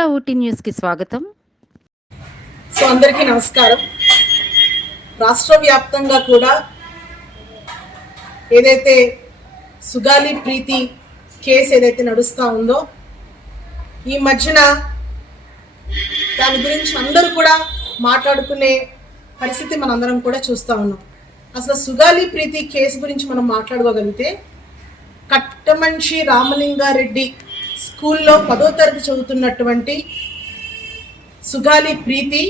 ఆంధ్ర ఊటీ న్యూస్కి స్వాగతం. సో అందరికీ నమస్కారం. రాష్ట్ర వ్యాప్తంగా కూడా ఏదైతే సుగాలి ప్రీతి కేసు ఏదైతే నడుస్తూ ఉందో ఈ మధ్యన దాని గురించి అందరూ కూడా మాట్లాడుకునే పరిస్థితి మనందరం కూడా చూస్తూ ఉన్నాం. అసలు సుగాలి ప్రీతి కేసు గురించి మనం మాట్లాడుకోగలిగితే కట్టమంచి రామలింగారెడ్డి స్కూల్లో పదో తరగతి చదువుతున్నటువంటి సుగాలి ప్రీతి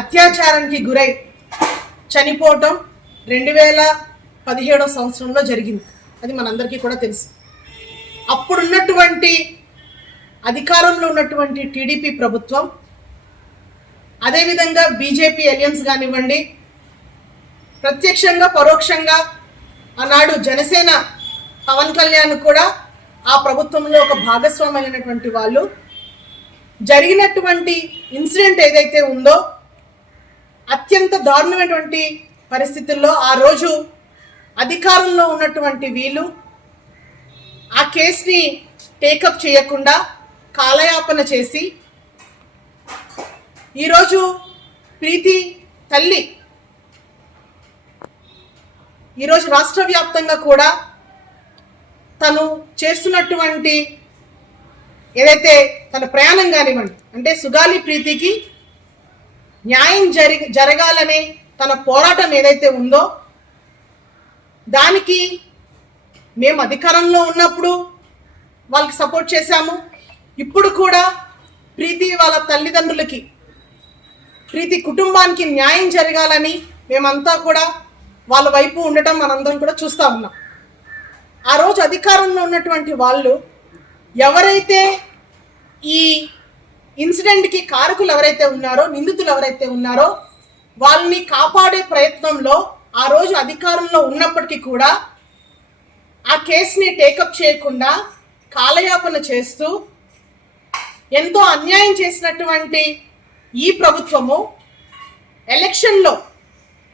అత్యాచారానికి గురై చనిపోవటం రెండు వేల పదిహేడో సంవత్సరంలో జరిగింది. అది మనందరికీ కూడా తెలుసు. అప్పుడున్నటువంటి అధికారంలో ఉన్నటువంటి టీడీపీ ప్రభుత్వం అదేవిధంగా బీజేపీ ఎలియన్స్ కానివ్వండి ప్రత్యక్షంగా పరోక్షంగా ఆనాడు జనసేన పవన్ కళ్యాణ్ కూడా ఆ ప్రభుత్వంలో ఒక భాగస్వామైనటువంటి వాళ్ళు జరిగినటువంటి ఇన్సిడెంట్ ఏదైతే ఉందో అత్యంత దారుణమైనటువంటి పరిస్థితుల్లో ఆ రోజు అధికారంలో ఉన్నటువంటి వీళ్ళు ఆ కేసుని టేకప్ చేయకుండా కాలయాపన చేసి ఈరోజు ప్రీతి తల్లి ఈరోజు రాష్ట్ర వ్యాప్తంగా కూడా తను చేస్తున్నటువంటి ఏదైతే తన ప్రయాణం కానివ్వండి అంటే సుగాలి ప్రీతికి న్యాయం జరి జరగాలనే తన పోరాటం ఏదైతే ఉందో దానికి మేము అధికారంలో ఉన్నప్పుడు వాళ్ళకి సపోర్ట్ చేశాము. ఇప్పుడు కూడా ప్రీతి వాళ్ళ తల్లిదండ్రులకి ప్రీతి కుటుంబానికి న్యాయం జరగాలని మేమంతా కూడా వాళ్ళ వైపు ఉండటం మనందరం కూడా చూస్తూ ఉన్నాం. ఆ రోజు అధికారంలో ఉన్నటువంటి వాళ్ళు ఎవరైతే ఈ ఇన్సిడెంట్కి కారకులు ఎవరైతే ఉన్నారో నిందితులు ఎవరైతే ఉన్నారో వాళ్ళని కాపాడే ప్రయత్నంలో ఆ రోజు అధికారంలో ఉన్నప్పటికీ కూడా ఆ కేసుని టేకప్ చేయకుండా కాలయాపన చేస్తూ ఎంతో అన్యాయం చేసినటువంటి ఈ ప్రభుత్వము ఎలక్షన్లో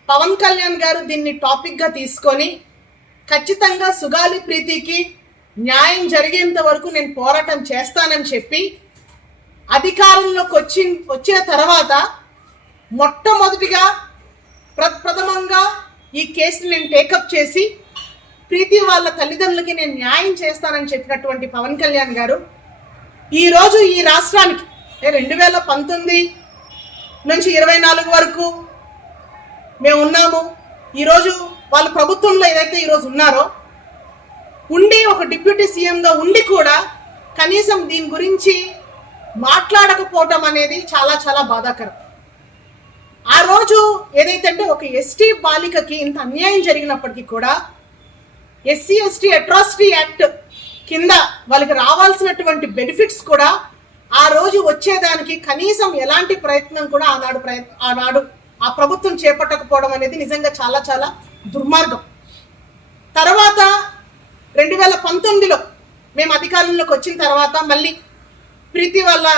పవన్ కళ్యాణ్ గారు దీన్ని టాపిక్గా తీసుకొని ఖచ్చితంగా సుగాలి ప్రీతికి న్యాయం జరిగేంత వరకు నేను పోరాటం చేస్తానని చెప్పి అధికారంలోకి వచ్చి వచ్చిన తర్వాత మొట్టమొదటిగా ప్రప్రథమంగా ఈ కేసుని నేను టేకప్ చేసి ప్రీతి వాళ్ళ తల్లిదండ్రులకి నేను న్యాయం చేస్తానని చెప్పినటువంటి పవన్ కళ్యాణ్ గారు ఈరోజు ఈ రాష్ట్రానికి రెండు వేల పంతొమ్మిది నుంచి ఇరవై నాలుగు వరకు మేము ఉన్నాము. ఈరోజు వాళ్ళు ప్రభుత్వంలో ఏదైతే ఈరోజు ఉన్నారో ఉండి ఒక డిప్యూటీ సీఎంగా ఉండి కూడా కనీసం దీని గురించి మాట్లాడకపోవటం అనేది చాలా చాలా బాధాకరం. ఆ రోజు ఏదైతే అంటే ఒక ఎస్టీ బాలికకి ఇంత అన్యాయం జరిగినప్పటికీ కూడా ఎస్సీ ఎస్టీ అట్రాసిటీ యాక్ట్ కింద వాళ్ళకి రావాల్సినటువంటి బెనిఫిట్స్ కూడా ఆ రోజు వచ్చేదానికి కనీసం ఎలాంటి ప్రయత్నం కూడా ఆనాడు ప్రయత్నం ఆనాడు ఆ ప్రభుత్వం చేపట్టకపోవడం అనేది నిజంగా చాలా చాలా దుర్మార్గం. తర్వాత రెండు వేల పంతొమ్మిదిలో మేము అధికారంలోకి వచ్చిన తర్వాత మళ్ళీ ప్రీతి వాళ్ళ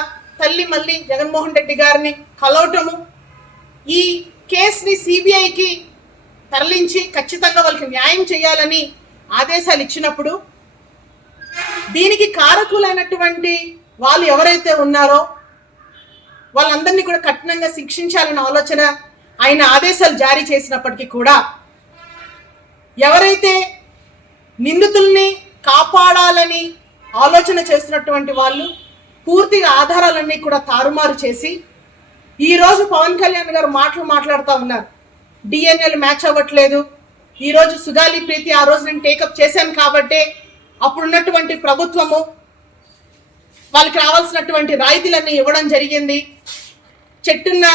తల్లి మళ్ళీ జగన్మోహన్ రెడ్డి గారిని కలవటము ఈ కేసుని సిబిఐకి తరలించి ఖచ్చితంగా వాళ్ళకి న్యాయం చేయాలని ఆదేశాలు ఇచ్చినప్పుడు దీనికి కారకులైనటువంటి వాళ్ళు ఎవరైతే ఉన్నారో వాళ్ళందరినీ కూడా కఠినంగా శిక్షించాలన్న ఆలోచన ఆయన ఆదేశాలు జారీ చేసినప్పటికీ కూడా ఎవరైతే నిందితుల్ని కాపాడాలని ఆలోచన చేస్తున్నటువంటి వాళ్ళు పూర్తిగా ఆధారాలన్నీ కూడా తారుమారు చేసి ఈరోజు పవన్ కళ్యాణ్ గారు మాటలు మాట్లాడుతూ ఉన్నారు. డిఎన్ఏలు మ్యాచ్ అవ్వట్లేదు. ఈరోజు సుగాలి ప్రీతి ఆ రోజు నేను టేకప్ చేశాను కాబట్టే అప్పుడున్నటువంటి ప్రభుత్వము వాళ్ళకి రావాల్సినటువంటి రాయితీలన్నీ ఇవ్వడం జరిగింది. చెట్టున్న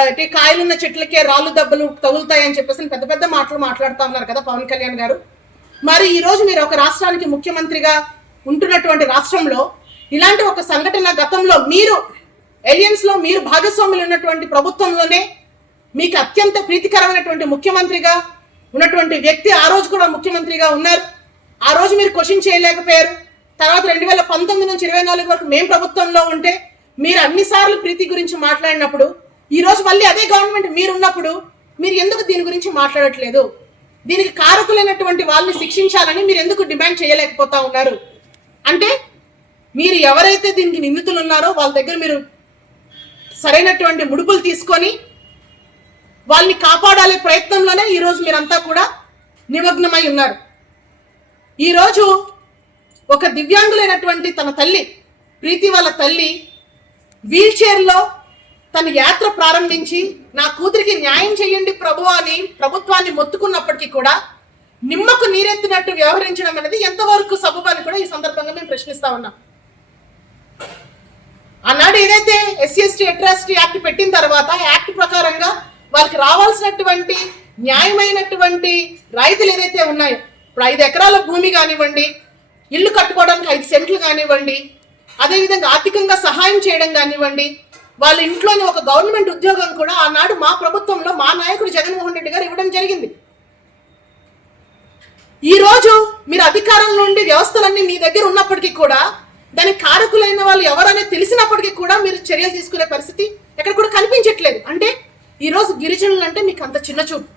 అంటే కాయలున్న చెట్లకే రాళ్ళు దెబ్బలు తగులుతాయని చెప్పేసి పెద్ద పెద్ద మాటలు మాట్లాడుతూ ఉన్నారు కదా పవన్ కళ్యాణ్ గారు. మరి ఈరోజు మీరు ఒక రాష్ట్రానికి ముఖ్యమంత్రిగా ఉంటున్నటువంటి రాష్ట్రంలో ఇలాంటి ఒక సంఘటన గతంలో మీరు ఎలియన్స్లో మీరు భాగస్వాములు ఉన్నటువంటి ప్రభుత్వంలోనే మీకు అత్యంత ప్రీతికరమైనటువంటి ముఖ్యమంత్రిగా ఉన్నటువంటి వ్యక్తి ఆ రోజు కూడా ముఖ్యమంత్రిగా ఉన్నారు. ఆ రోజు మీరు క్వశ్చన్ చేయలేకపోయారు. తర్వాత రెండు వేల పంతొమ్మిది నుంచి ఇరవై నాలుగు వరకు మేము ప్రభుత్వంలో ఉంటే మీరు అన్నిసార్లు ప్రీతి గురించి మాట్లాడినప్పుడు ఈరోజు మళ్ళీ అదే గవర్నమెంట్ మీరు ఉన్నప్పుడు మీరు ఎందుకు దీని గురించి మాట్లాడట్లేదు? దీనికి కారకులైనటువంటి వాళ్ళని శిక్షించాలని మీరు ఎందుకు డిమాండ్ చేయలేకపోతా ఉన్నారు? అంటే మీరు ఎవరైతే దీనికి నిందితులు ఉన్నారో వాళ్ళ దగ్గర మీరు సరైనటువంటి ముడుపులు తీసుకొని వాళ్ళని కాపాడాలే ప్రయత్నంలోనే ఈరోజు మీరంతా కూడా నిమగ్నమై ఉన్నారు. ఈరోజు ఒక దివ్యాంగులైనటువంటి తన తల్లి ప్రీతి వాళ్ళ తల్లి వీల్ చైర్లో తన యాత్ర ప్రారంభించి నా కూతురికి న్యాయం చేయండి ప్రభు అని ప్రభుత్వాన్ని మొత్తుకున్నప్పటికీ కూడా నిమ్మకు నీరెత్తినట్టు వ్యవహరించడం అనేది ఎంతవరకు సబబు అని కూడా ఈ సందర్భంగా మేము ప్రశ్నిస్తా ఉన్నాం. ఆనాడు ఏదైతే ఎస్సీ ఎస్టీ అట్రాసిటీ యాక్ట్ పెట్టిన తర్వాత యాక్ట్ ప్రకారంగా వాళ్ళకి రావాల్సినటువంటి న్యాయమైనటువంటి రైతులు ఏదైతే ఉన్నాయో ఇప్పుడు ఐదు ఎకరాల భూమి కానివ్వండి ఇల్లు కట్టుకోవడానికి ఐదు సెంట్లు కానివ్వండి అదేవిధంగా ఆర్థికంగా సహాయం చేయడం కానివ్వండి వాళ్ళ ఇంట్లోని ఒక గవర్నమెంట్ ఉద్యోగం కూడా ఆనాడు మా ప్రభుత్వంలో మా నాయకుడు జగన్మోహన్ రెడ్డి గారు ఇవ్వడం జరిగింది. ఈరోజు మీరు అధికారంలో ఉండి వ్యవస్థలన్నీ మీ దగ్గర ఉన్నప్పటికీ కూడా దానికి కారకులైన వాళ్ళు ఎవరనే తెలిసినప్పటికీ కూడా మీరు చర్యలు తీసుకునే పరిస్థితి ఎక్కడ కూడా కనిపించట్లేదు. అంటే ఈరోజు గిరిజనులు అంటే మీకు అంత చిన్న చూపు.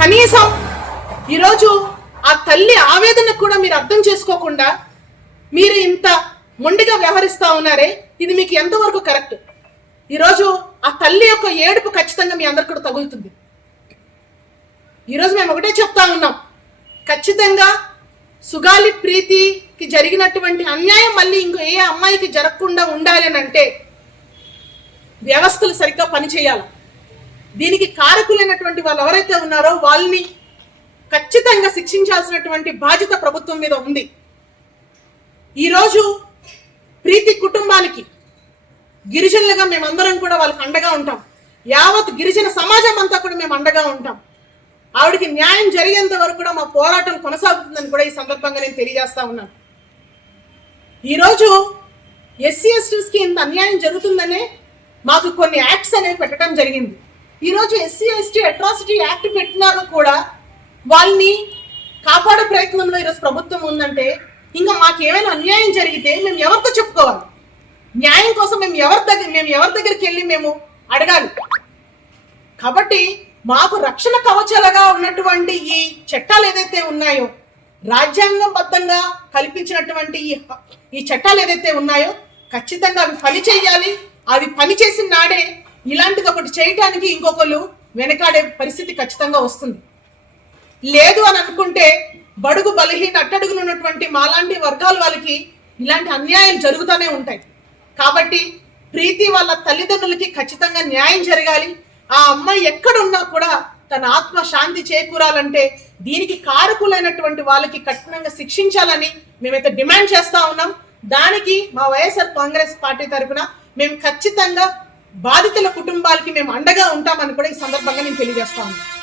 కనీసం ఈరోజు ఆ తల్లి ఆవేదన కూడా మీరు అర్థం చేసుకోకుండా మీరు ఇంత మొండిగా వ్యవహరిస్తూ ఉన్నారే ఇది మీకు ఎంతవరకు కరెక్ట్? ఈరోజు ఆ తల్లి యొక్క ఏడుపు ఖచ్చితంగా మీ అందరికి కూడా తగులుతుంది. ఈరోజు మేము ఒకటే చెప్తా ఉన్నాం. ఖచ్చితంగా సుగాలి ప్రీతికి జరిగినటువంటి అన్యాయం మళ్ళీ ఇంకో ఏ అమ్మాయికి జరగకుండా ఉండాలి అని అంటే వ్యవస్థలు సరిగ్గా పనిచేయాలి? దీనికి కారకులైనటువంటి వాళ్ళు ఎవరైతే ఉన్నారో వాళ్ళని ఖచ్చితంగా శిక్షించాల్సినటువంటి బాధ్యత ప్రభుత్వం మీద ఉంది. ఈరోజు ప్రీతి కుటుంబానికి గిరిజనులుగా మేమందరం కూడా వాళ్ళకి అండగా ఉంటాం. యావత్ గిరిజన సమాజం అంతా కూడా మేము అండగా ఉంటాం. ఆవిడకి న్యాయం జరిగేంత వరకు కూడా మా పోరాటం కొనసాగుతుందని కూడా ఈ సందర్భంగా నేను తెలియజేస్తా ఉన్నాను. ఈరోజు ఎస్సీ ఎస్టీస్కి ఇంత అన్యాయం జరుగుతుందనే మాకు కొన్ని యాక్ట్స్ అనేవి పెట్టడం జరిగింది. ఈరోజు ఎస్సీ ఎస్టీ అట్రాసిటీ యాక్ట్ పెట్టినాక కూడా వాళ్ళని కాపాడే ప్రయత్నంలో ఈరోజు ప్రభుత్వం ఉందంటే ఇంకా మాకు ఏమైనా అన్యాయం జరిగితే మేము ఎవరితో చెప్పుకోవాలి? న్యాయం కోసం మేము ఎవరి దగ్గర మేము ఎవరి దగ్గరికి వెళ్ళి మేము అడగాలి. కాబట్టి మాకు రక్షణ కవచాలుగా ఉన్నటువంటి ఈ చట్టాలు ఏదైతే ఉన్నాయో రాజ్యాంగబద్ధంగా కల్పించినటువంటి ఈ ఈ చట్టాలు ఏదైతే ఉన్నాయో ఖచ్చితంగా అవి పని చేయాలి. అవి పని చేసిన నాడే ఇలాంటిది ఒకటి చేయటానికి ఇంకొకరు వెనకాడే పరిస్థితి ఖచ్చితంగా వస్తుంది. లేదు అని అనుకుంటే బడుగు బలహీన అట్టడుగులు ఉన్నటువంటి మాలాంటి వర్గాల వాళ్ళకి ఇలాంటి అన్యాయాలు జరుగుతూనే ఉంటాయి. కాబట్టి ప్రీతి వాళ్ళ తల్లిదండ్రులకి ఖచ్చితంగా న్యాయం జరగాలి. ఆ అమ్మాయి ఎక్కడున్నా కూడా తన ఆత్మ శాంతి చేకూరాలంటే దీనికి కారకులైనటువంటి వాళ్ళకి కఠినంగా శిక్షించాలని మేమైతే డిమాండ్ చేస్తా ఉన్నాం. దానికి మా వైఎస్ఆర్ కాంగ్రెస్ పార్టీ తరఫున మేము ఖచ్చితంగా బాధితుల కుటుంబాలకి మేము అండగా ఉంటామని కూడా ఈ సందర్భంగా నేను తెలియజేస్తా ఉన్నాను